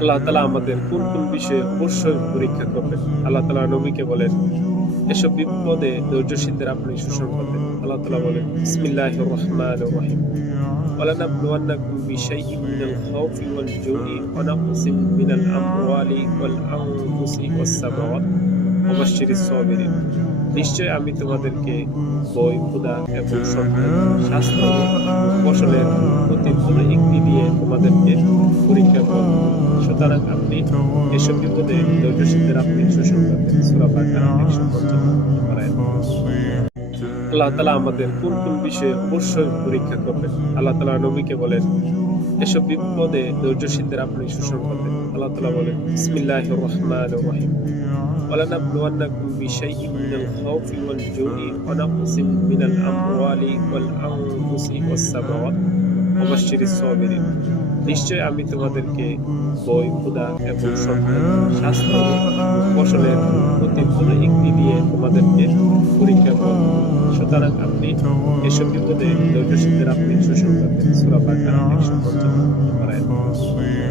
আল্লাহ তাআলা আমাদের কোন কোন বিষয়ে অবশ্যই পরীক্ষা করবেন। আল্লাহ তাআলা নবীকে বলেন, এসব বিপদে ধৈর্যশীলদের আপনি সুসংবাদ দেন। আল্লাহ তাআলা বলেন, বিসমিল্লাহির রহমানির রহিম। ওয়ালানাবলুওয়ান্নাকুম বিশাইইম মিনাল খাউফি ওয়াল জুই ওয়া নাকসিম মিনাল আমওয়ালি ওয়াল আনফুসি ওয়াস সামাওয়াত ওয়া বাশশিরিস সাবিরিন। নিশ্চয় আমি তোমাদেরকে ভয়, ক্ষুধা এবং সন্তান, স্বাস্থ্য ও ফসলের প্রতিকূল একটি দিয়ে তোমাদেরকে পরীক্ষা করব। সুতরাং আপনি এসব বিপদে ধৈর্যশীলদের আপনি সুসংবাদ দেন। সূরা বাকারা 155 আয়াত। আল্লাহ তাআলা আমাদের কোন কোন বিষয়ে অবশ্যই পরীক্ষা করবেন। আল্লাহ তাআলা নবীকে বলেন, এসব বিপদে ধৈর্যশীলদের আপনি সুসংবাদ দেন। আল্লাহ তাআলা বলেন, বিসমিল্লাহির রহমানির রহিম। ওয়ালানাবলুওয়ান্নাকুম বিশাইইম মিনাল খাউফি ওয়াল জুই ওয়া নাকসিম মিনাল আমওয়ালি ওয়াল আনফুসি ওয়াস সামাওয়াত ওয়া বাশশিরিস সাবিরিন। নিশ্চয় আমি তোমাদেরকে ভয়, ক্ষুধা এবং সন্তান, স্বাস্থ্য ও ফসলের প্রতিকূল একটি দিয়ে তোমাদেরকে পরীক্ষা করব। সুতরাং আপনি এসব বিপদে ধৈর্যশীলদের আপনি সুসংবাদ দেন। সূরা বাকারা 155 আয়াত।